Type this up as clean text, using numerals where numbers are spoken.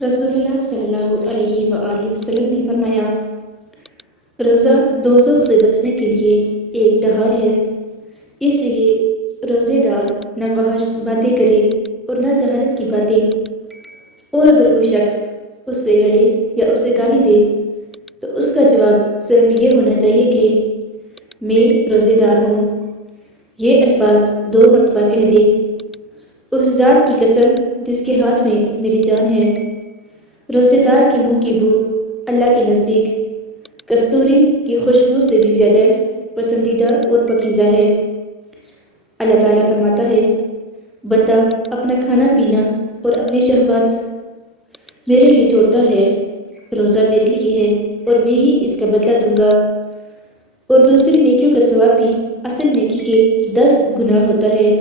رسول اللہ صلی اللہ علیہ وآلہ وسلم نے فرمایا، روزہ دوزخ سے بچنے کے لیے ایک ڈھال ہے، اس لیے روزے دار نہ فحش باتیں کرے اور نہ جہالت کی باتیں، اور اگر کوئی شخص اس سے لڑے یا اسے گالی دے تو اس کا جواب صرف یہ ہونا چاہیے کہ میں روزے دار ہوں۔ یہ الفاظ 2 مرتبہ کہہ دے۔ اس ذات کی قسم جس کے ہاتھ میں میری جان ہے، روزے دار کے منہ کی بو اللہ کے نزدیک کستوری کی خوشبو سے بھی زیادہ پسندیدہ اور پاکیزہ ہے۔ اللہ تعالیٰ فرماتا ہے، بندہ اپنا کھانا پینا اور اپنی شہوات میرے لیے چھوڑتا ہے، روزہ میرے لیے ہے اور میں ہی اس کا بدلہ دوں گا، اور دوسری نیکیوں کا ثواب بھی اصل نیکی کے 10 گنا ہوتا ہے۔